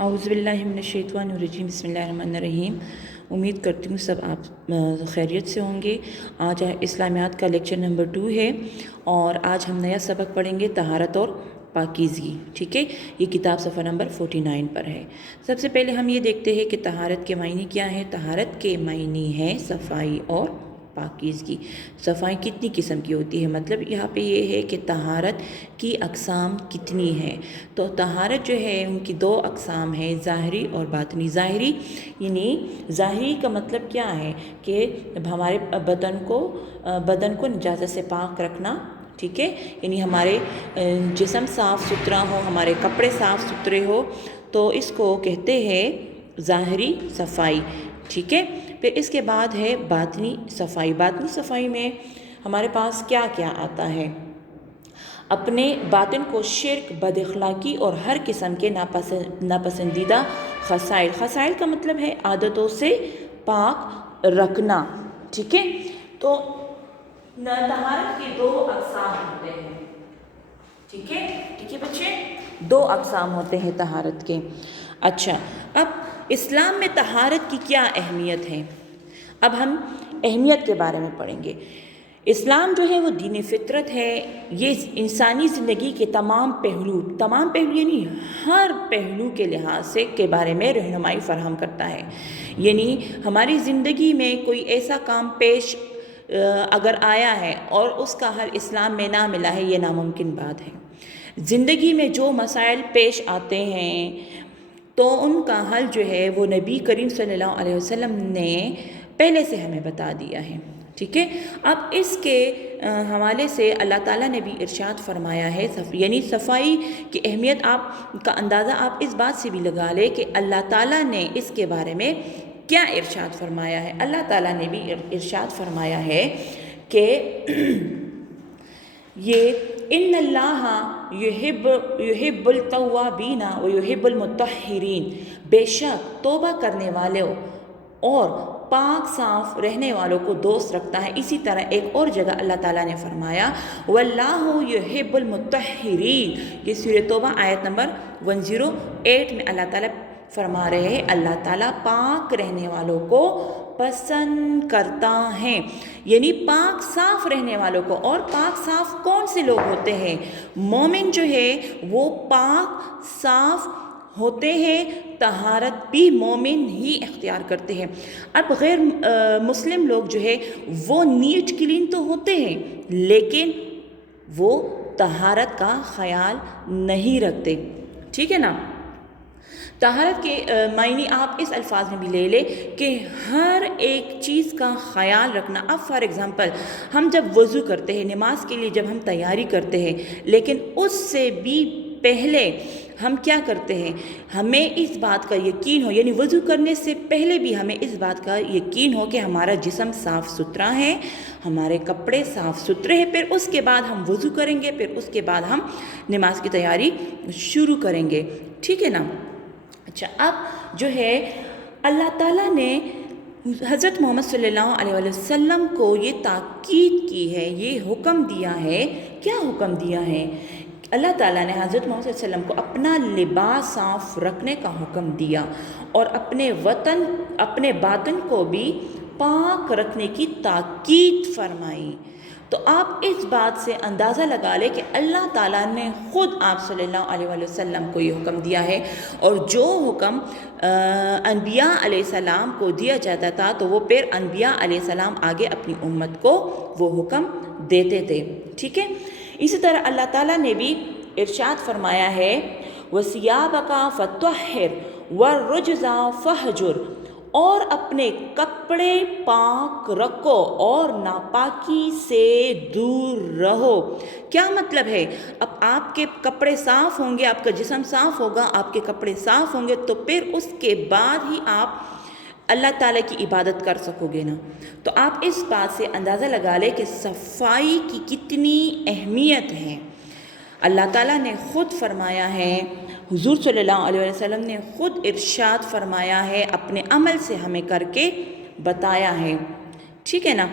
औज़ुबिल्लाहिमिनश्शैतानिर्रजीम बिस्मिल्लाहिर्रहमानिर्रहीम। उम्मीद करती हूँ सब आप खैरियत से होंगे। आज इस्लामियात का लेक्चर नंबर 2 है और आज हम नया सबक पढ़ेंगे तहारत और पाकीज़गी। ठीक है, ये किताब सफ़ा नंबर 49 पर है। सबसे पहले हम ये देखते हैं कि तहारत के मायने क्या है। तहारत के मायने हैं सफ़ाई और पाकीज़गी। सफ़ाई कितनी किस्म की होती है, मतलब यहाँ पे ये है कि तहारत की अक़साम कितनी है। तो तहारत जो है उनकी 2 अक़साम है, ज़ाहिरी और बातनी। ज़ाहिरी यानी ज़ाहिरी का मतलब क्या है कि हमारे बदन को नजासत से पाक रखना। ठीक है, यानी हमारे जिस्म साफ़ सुथरा हो, हमारे कपड़े साफ़ सुथरे हो, तो इसको कहते हैं ज़ाहिरी सफ़ाई। ठीक है, फिर इसके बाद है बातनी सफ़ाई। बातनी सफ़ाई में हमारे पास क्या क्या आता है। अपने बातिन को शिर्क, बदअखलाकी और हर किस्म के नापसंदीदा खसाइल। खसाइल का मतलब है आदतों से पाक रखना। ठीक है, तो तहारत के 2 अक़साम होते हैं। ठीक है बच्चे, 2 अक़साम होते हैं तहारत के। अच्छा, अब इस्लाम में तहारत की क्या अहमियत है। अब हम अहमियत के बारे में पढ़ेंगे। इस्लाम जो है वो दीन फितरत है। ये इंसानी ज़िंदगी के तमाम पहलू यानी हर पहलू के लिहाज से के बारे में रहनुमाई फराहम करता है। यानी हमारी ज़िंदगी में कोई ऐसा काम पेश अगर आया है और उसका हल इस्लाम में ना मिला है, ये नामुमकिन बात है। ज़िंदगी में जो मसाइल पेश आते हैं तो उनका हल जो है वो नबी करीम सल्लल्लाहु अलैहि वसल्लम ने पहले से हमें बता दिया है। ठीक है, अब इसके हवाले से अल्लाह ताला ने भी इरशाद फरमाया है। यानी सफ़ाई की अहमियत आप का अंदाज़ा आप इस बात से भी लगा ले कि अल्लाह ताला ने इसके बारे में क्या इरशाद फरमाया है। अल्लाह ताला ने भी इरशाद फरमाया है कि ये इन्नल्लाहा युहिब्बुल तव्वाबीना व युहिब्बुल मुत्तहिरीन, बेशक तौबा करने वालों और पाक साफ़ रहने वालों को दोस्त रखता है। इसी तरह एक और जगह अल्लाह ताला ने फरमाया वल्लाहु युहिब्बुल मुत्तहिरीन। ये सूरह तौबा आयत नंबर 108 में अल्लाह ताला फरमा रहे हैं अल्लाह ताला पाक रहने वालों को पसंद करता है। यानी पाक साफ़ रहने वालों को। और पाक साफ़ कौन से लोग होते हैं। मोमिन जो है वो पाक साफ़ होते हैं, तहारत भी मोमिन ही इख्तियार करते हैं। अब गैर मुस्लिम लोग जो है वो नीट क्लीन तो होते हैं लेकिन वो तहारत का ख़याल नहीं रखते। ठीक है ना। तहारत के मायने आप इस अल्फाज में भी ले ले कि हर एक चीज़ का ख़याल रखना। अब फॉर एग्ज़ाम्पल हम जब वज़ू करते हैं, नमाज के लिए जब हम तैयारी करते हैं, लेकिन उससे भी पहले हम क्या करते हैं, हमें इस बात का यकीन हो, यानी वज़ू करने से पहले भी हमें इस बात का यकीन हो कि हमारा जिस्म साफ़ सुथरा है, हमारे कपड़े साफ़ सुथरे हैं। फिर उसके बाद हम वज़ू करेंगे, फिर उसके बाद हम नमाज की तैयारी शुरू करेंगे। ठीक है ना। अच्छा, अब जो है अल्लाह ताला ने हज़रत मोहम्मद सल्लल्लाहु अलैहि वसल्लम को ये ताकीद की है, ये हुक्म दिया है। क्या हुक्म दिया है। अल्लाह ताला ने हज़रत मोहम्मद सल्लल्लाहु अलैहि वसल्लम को अपना लिबास साफ़ रखने का हुक्म दिया और अपने बातन को भी पाक रखने की ताकीद फरमाई। तो आप इस बात से अंदाज़ा लगा ले कि अल्लाह ताला ने ख़ुद आप सल्लल्लाहु अलैहि वसल्लम को ये हुक्म दिया है। और जो हुक्म अनबिया अलैहिस्सलाम को दिया जाता था तो वो फिर अनबिया अलैहिस्सलाम आगे अपनी उम्मत को वो हुक्म देते थे। ठीक है, इसी तरह अल्लाह ताला ने भी इरशाद फरमाया है वसियाबका फत्तहिर वरुज्जा फहजुर, और अपने कपड़े पाक रखो और नापाकी से दूर रहो। क्या मतलब है। अब आपके कपड़े साफ़ होंगे, आपका जिस्म साफ़ होगा, आपके कपड़े साफ़ होंगे तो फिर उसके बाद ही आप अल्लाह ताला की इबादत कर सकोगे ना। तो आप इस बात से अंदाज़ा लगा ले कि सफ़ाई की कितनी अहमियत है। अल्लाह ताला ने ख़ुद फरमाया है, हुज़ूर सल्लल्लाहु अलैहि वसल्लम ने ख़ुद इरशाद फरमाया है, अपने अमल से हमें करके बताया है। ठीक है ना।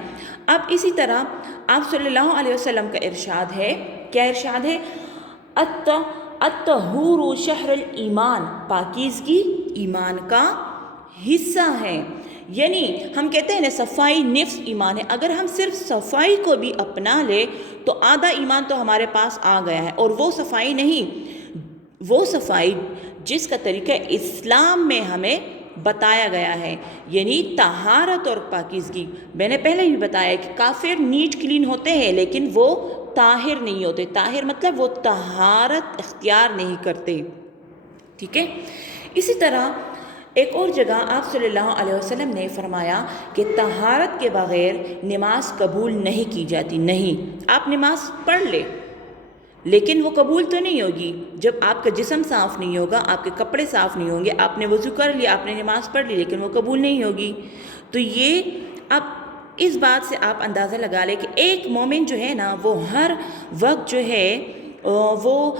अब इसी तरह आप सल्लल्लाहु अलैहि वसल्लम का इरशाद है, क्या इरशाद है, الطہور شہر الایمان، پاکیزگی ایمان کا حصہ ہے. یعنی ہم کہتے ہیں نا صفائی نفس ایمان ہے. اگر ہم صرف صفائی کو بھی اپنا لے تو آدھا ایمان تو ہمارے پاس آ گیا ہے. اور وہ صفائی نہیں، وہ صفائی جس کا طریقہ اسلام میں ہمیں بتایا گیا ہے، یعنی طہارت اور پاکیزگی. میں نے پہلے بھی بتایا کہ کافر نیٹ کلین ہوتے ہیں لیکن وہ طاہر نہیں ہوتے. طاہر مطلب وہ طہارت اختیار نہیں کرتے. ٹھیک ہے. اسی طرح ایک اور جگہ آپ صلی اللہ علیہ وسلم نے فرمایا کہ طہارت کے بغیر نماز قبول نہیں کی جاتی. نہیں، آپ نماز پڑھ لے لیکن وہ قبول تو نہیں ہوگی جب آپ کا جسم صاف نہیں ہوگا، آپ کے کپڑے صاف نہیں ہوں گے. آپ نے وضو کر لیا، آپ نے نماز پڑھ لی لیکن وہ قبول نہیں ہوگی. تو یہ اب اس بات سے آپ اندازہ لگا لیں کہ ایک مومن جو ہے نا وہ ہر وقت جو ہے وہ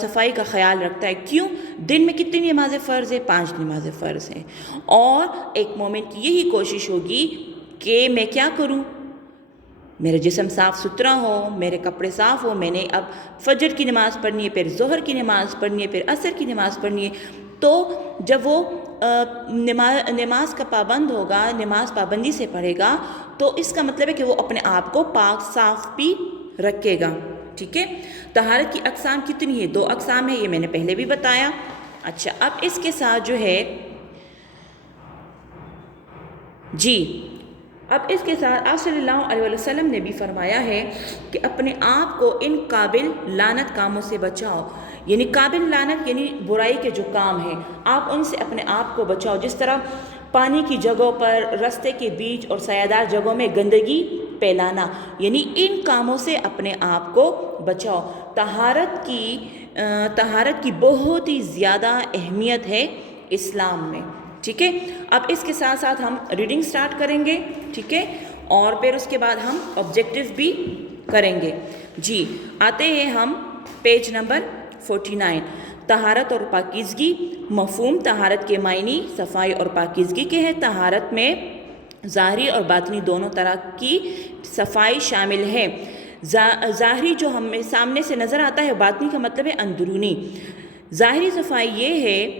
صفائی کا خیال رکھتا ہے. کیوں؟ دن میں کتنی نمازیں فرض ہیں؟ 5 نمازیں فرض ہیں. اور ایک مومن کی یہی کوشش ہوگی کہ میں کیا کروں، میرا جسم صاف ستھرا ہو، میرے کپڑے صاف ہو. میں نے اب فجر کی نماز پڑھنی ہے، پھر ظہر کی نماز پڑھنی ہے، پھر عصر کی نماز پڑھنی ہے. تو جب وہ نماز کا پابند ہوگا، نماز پابندی سے پڑھے گا، تو اس کا مطلب ہے کہ وہ اپنے آپ کو پاک صاف بھی رکھے گا. ٹھیک ہے. طہارت کی اقسام کتنی ہے؟ 2 اقسام ہے، یہ میں نے پہلے بھی بتایا. اچھا، اب اس کے ساتھ جو ہے اب اس کے ساتھ آپ صلی اللہ علیہ وسلم نے بھی فرمایا ہے کہ اپنے آپ کو ان قابل لعنت کاموں سے بچاؤ. یعنی قابل لعنت یعنی برائی کے جو کام ہیں آپ ان سے اپنے آپ کو بچاؤ. جس طرح پانی کی جگہوں پر، راستے کے بیچ اور سایہ جگہوں میں گندگی پھیلانا، یعنی ان کاموں سے اپنے آپ کو بچاؤ. طہارت کی بہت ہی زیادہ اہمیت ہے اسلام میں. ٹھیک ہے. اب اس کے ساتھ ساتھ ہم ریڈنگ سٹارٹ کریں گے. ٹھیک ہے. اور پھر اس کے بعد ہم آبجیکٹیو بھی کریں گے. آتے ہیں ہم پیج نمبر 49. طہارت اور پاکیزگی. مفہوم طہارت کے معنی صفائی اور پاکیزگی کے ہیں. طہارت میں ظاہری اور باطنی دونوں طرح کی صفائی شامل ہے. ظاہری جو ہمیں سامنے سے نظر آتا ہے، باطنی کا مطلب ہے اندرونی. ظاہری صفائی یہ ہے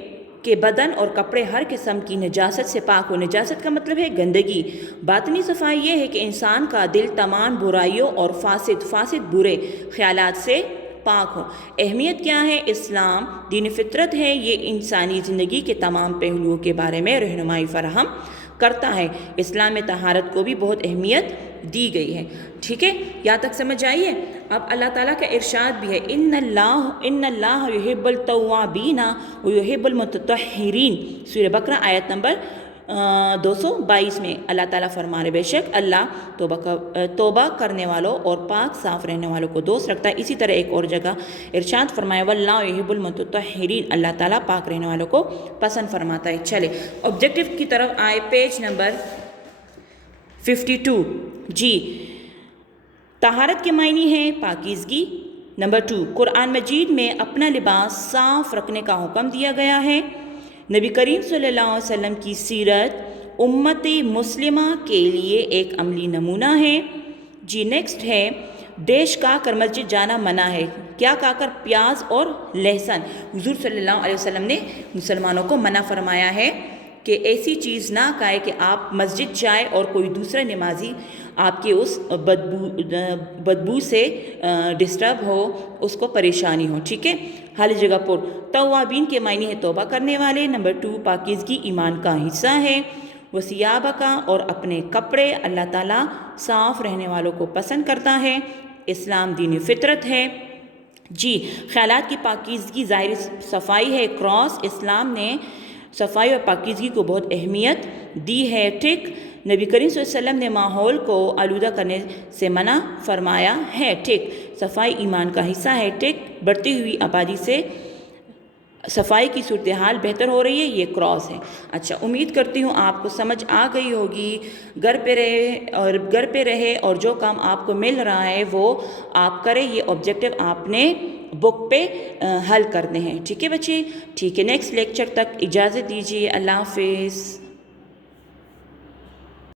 کہ بدن اور کپڑے ہر قسم کی نجاست سے پاک ہو. نجاست کا مطلب ہے گندگی. باطنی صفائی یہ ہے کہ انسان کا دل تمام برائیوں اور فاسد برے خیالات سے پاک ہو. اہمیت کیا ہے؟ اسلام دین فطرت ہے. یہ انسانی زندگی کے تمام پہلوؤں کے بارے میں رہنمائی فراہم کرتا ہے. اسلام میں طہارت کو بھی بہت اہمیت دی گئی ہے. ٹھیک ہے. یہاں تک سمجھ آئیے. اب اللہ تعالیٰ کا ارشاد بھی ہے، ان اللہ یحب التوابین ویحب المتطہرین. سورہ بقرہ آیت نمبر 222 میں اللہ تعالیٰ فرما رہے، بے شک اللہ توبہ کرنے والوں اور پاک صاف رہنے والوں کو دوست رکھتا ہے. اسی طرح ایک اور جگہ ارشاد فرمایا، واللہ یحب المتطہرین، اللہ تعالیٰ پاک رہنے والوں کو پسند فرماتا ہے. چلے آبجیکٹیو کی طرف آئے. Page number 52. طہارت کے معنی ہے پاکیزگی. نمبر 2، قرآن مجید میں اپنا لباس صاف رکھنے کا حکم دیا گیا ہے. نبی کریم صلی اللہ علیہ وسلم کی سیرت امت مسلمہ کے لیے ایک عملی نمونہ ہے. نیکسٹ ہے، ڈیش کا کر مسجد جانا منع ہے. کیا کہا کر؟ پیاز اور لہسن. حضور صلی اللہ علیہ وسلم نے مسلمانوں کو منع فرمایا ہے کہ ایسی چیز نہ کھائے کہ آپ مسجد جائے اور کوئی دوسرا نمازی آپ کی اس بدبو سے ڈسٹرب ہو، اس کو پریشانی ہو. ٹھیک ہے. ہر جگہ پر توابین کے معنی ہے توبہ کرنے والے. نمبر 2، پاکیزگی ایمان کا حصہ ہے. وثیابہ کا اور اپنے کپڑے، اللہ تعالیٰ صاف رہنے والوں کو پسند کرتا ہے. اسلام دین فطرت ہے. خیالات کی پاکیزگی ظاہری صفائی ہے. کراس. اسلام نے صفائی اور پاکیزگی کو بہت اہمیت دی ہے. ٹھیک. نبی کریم صلی اللہ علیہ وسلم نے ماحول کو آلودہ کرنے سے منع فرمایا ہے. ٹھیک. صفائی ایمان کا حصہ ہے. ٹھیک. بڑھتی ہوئی آبادی سے صفائی کی صورتحال بہتر ہو رہی ہے، یہ کراس ہے. اچھا، امید کرتی ہوں آپ کو سمجھ آ گئی ہوگی. گھر پہ رہے اور جو کام آپ کو مل رہا ہے وہ آپ کریں. یہ آبجیکٹیو آپ نے بک پہ حل کرنے ہیں. ٹھیک ہے بچے. ٹھیک ہے. نیکسٹ لیکچر تک اجازت دیجیے. اللہ حافظ.